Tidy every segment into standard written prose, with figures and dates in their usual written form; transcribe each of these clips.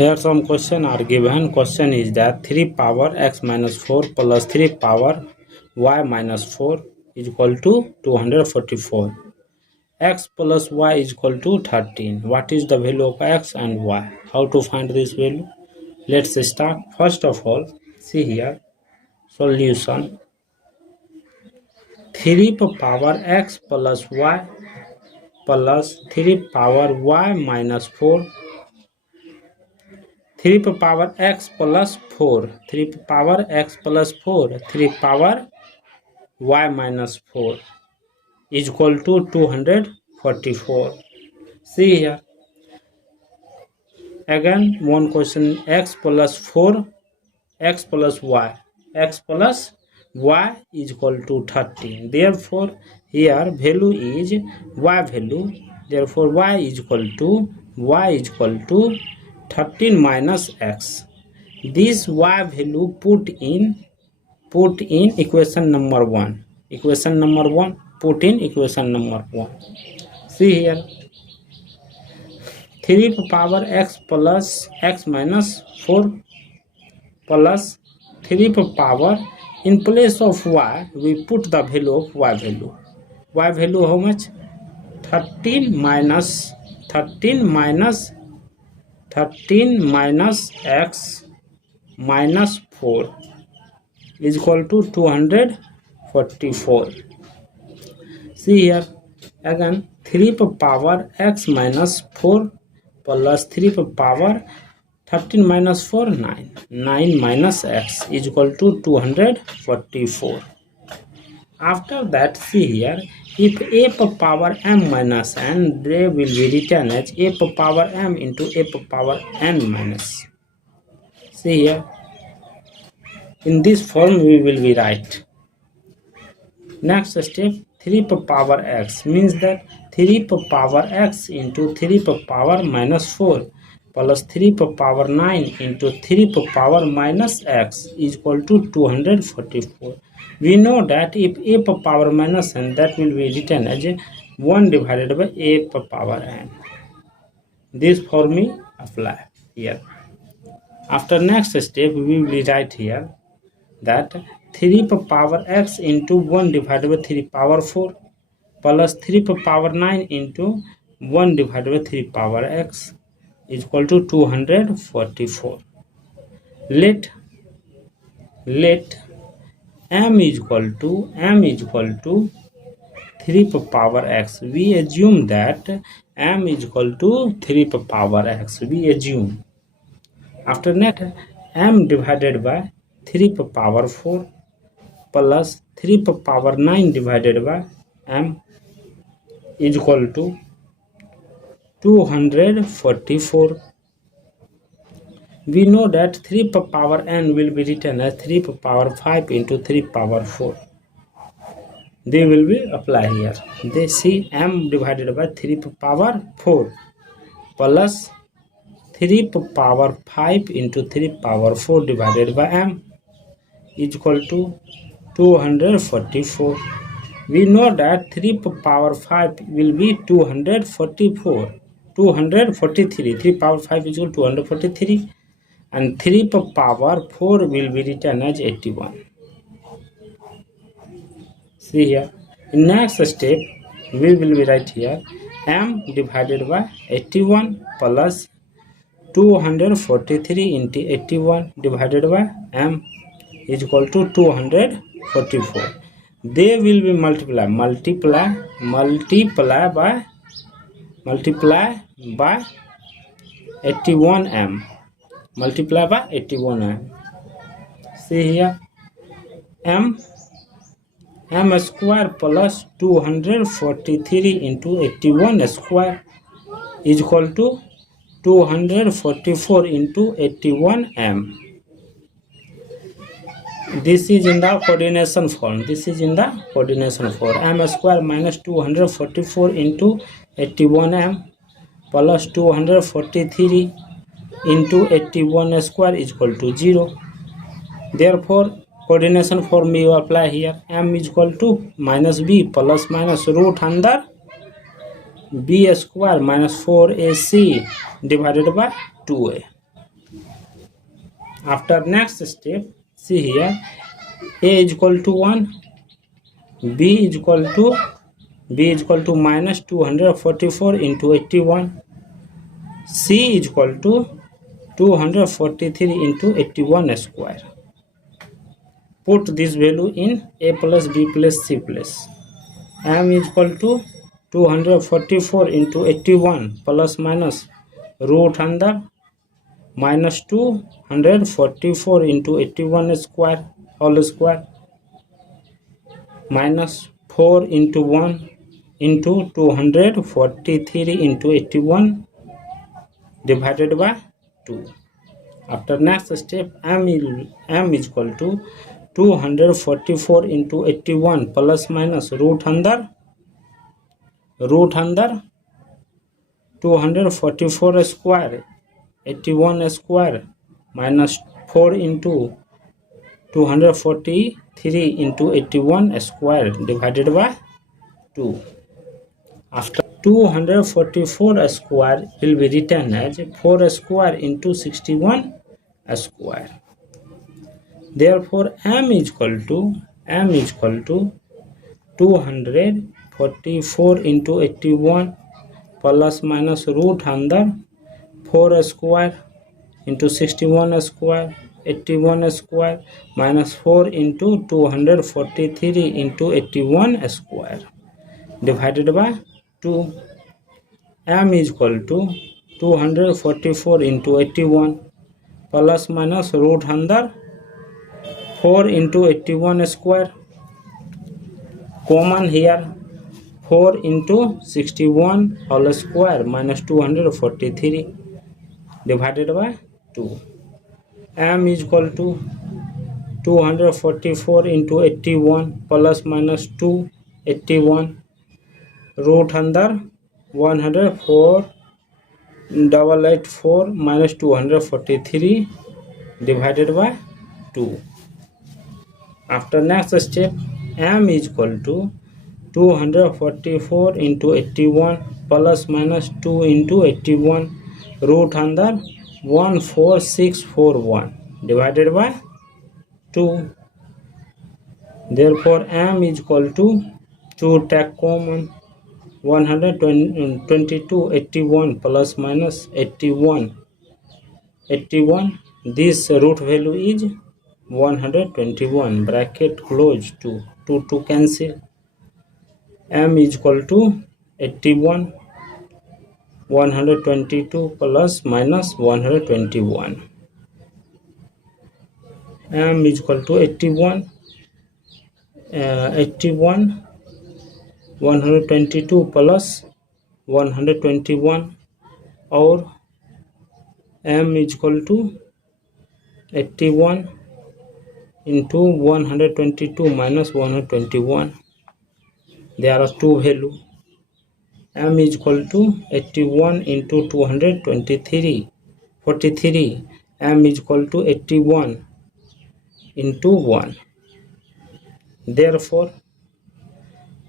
Here some question are given. Question is that 3 power x minus 4 plus 3 power y minus 4 is equal to 244. X plus y is equal to 13. What is the value of x and y? How to find this value? Let's start. First of all, see here solution. 3 power x plus y plus 3 power y minus 4, 3 power x plus 4, 3 power x plus 4, 3 power y minus 4 is equal to 244. See here again one question. X plus 4, x plus y, x plus y is equal to 13. Therefore here value is y value. Therefore y is equal to 13 minus x. This y value put in equation number 1. Equation number 1, put in equation number 1. See here 3 power x plus x minus 4 plus 3 power, in place of y we put the value of y value. Y value how much? 13 minus x minus 4 is equal to 244. See here again 3 power x minus 4 plus 3 power 13 minus 4, 9. 9 minus x is equal to 244. After that, see here, if a power m minus n, they will be written as a power m into a power n minus. See here, in this form we will be write. Next step, 3 power x means that 3 power x into 3 power minus 4 plus 3 power 9 into 3 power minus x is equal to 244. We know that if a power minus n, that will be written as 1 divided by a power n. This formula apply here. After next step, we will write here that 3 power x into 1 divided by 3 power 4 plus 3 power 9 into 1 divided by 3 power x is equal to 244. Let m is equal to 3 power x. We assume that m is equal to 3 power x. We assume. After that, m divided by 3 power 4 plus 3 power 9 divided by m is equal to 244. We know that 3 power n will be written as 3 power 5 into 3 power 4. They will be apply here. They see m divided by 3 power 4 plus 3 power 5 into 3 power 4 divided by m is equal to 244. We know that 3 power 5 will be 244. 243. 3 power 5 is equal to 243 and 3 power 4 will be written as 81. See here. In next step, we will be write here m divided by 81 plus 243 into 81 divided by m is equal to 244. They will be multiply by 81m. Multiply by 81m. See here, m square plus 243 into 81 square is equal to 244 into 81m. This is in the coordination form. M square minus 244 into 81m plus 243 into 81 square is equal to 0. Therefore, coordination form you apply here. M is equal to minus b plus minus root under b square minus 4ac divided by 2a. After next step, see here, a is equal to 1, b is equal to minus 244 into 81, c is equal to 243 into 81 square. Put this value in a plus b plus c plus. M is equal to 244 into 81 plus minus root under minus 244 into 81 square whole square minus 4 into 1 into 243 into 81 divided by 2. After next step, m is equal to 244 into 81 plus minus root under 244 square 81 square minus 4 into 243 into 81 square divided by 2. After 244 square will be written as 4 square into 61 square. Therefore, m is equal to 244 into 81 plus minus root under 4 square into 61 square 81 square minus 4 into 243 into 81 square divided by 2. M is equal to 244 into 81 plus minus root under 4 into 81 square. Common here 4 into 61 whole square minus 243 divided by 2. M is equal to 244 into 81 plus minus 281 root under 104 884 minus 243 divided by 2. After next step, m is equal to 244 into 81 plus minus 2 into 81 root under 14641 divided by 2. Therefore, m is equal to 2 take common 122 81 plus minus 81 this root value is 121 bracket close to 2 to cancel. M is equal to 81 122 plus minus 121. M is equal to 81 122 plus 121 or m is equal to 81 into 122 minus 121. There are two values. M is equal to 81 into 223 43. M is equal to 81 into 1. Therefore,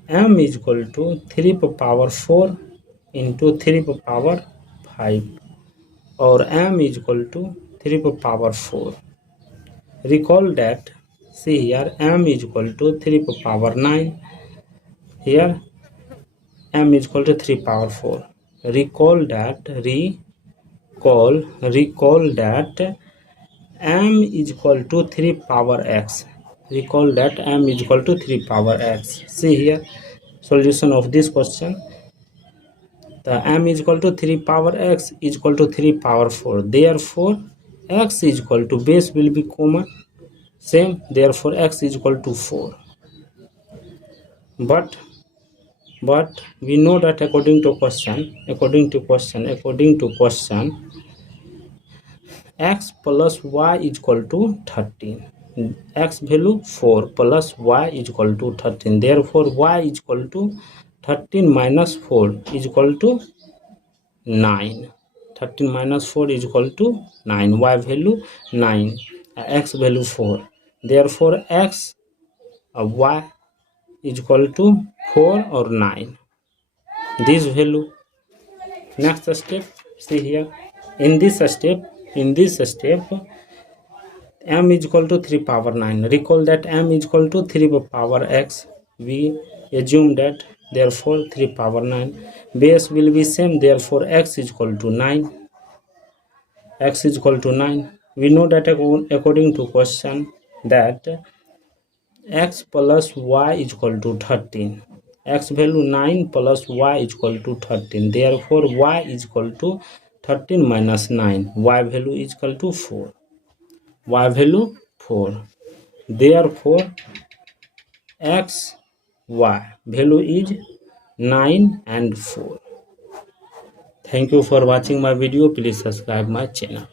m is equal to 3 power 4 into 3 power 5 or m is equal to 3 power 4. Recall that, see here, m is equal to 3 power 9. Here m is equal to 3 power 4. Recall that m is equal to 3 power x. Recall that m is equal to 3 power x. See here, solution of this question. The m is equal to 3 power x is equal to 3 power 4. Therefore, x is equal to base will be common. Same. Therefore, x is equal to 4. But we know that according to question, x plus y is equal to 13. X value 4 plus y is equal to 13. Therefore, y is equal to 13 minus 4 is equal to 9. 13 minus 4 is equal to 9. Y value 9. X value 4. Therefore, x y is equal to 4 or 9. This value. Next step, see here. In this step, m is equal to 3 power 9. Recall that m is equal to 3 power x. We assume that therefore 3 power 9. Base will be same, therefore x is equal to 9. X is equal to 9. We know that according to question that x plus y is equal to 13. X value 9 plus y is equal to 13. Therefore y is equal to 13 minus 9. Y value is equal to 4. Y value 4. Therefore x y value is 9 and 4. Thank you for watching my video. Please subscribe my channel.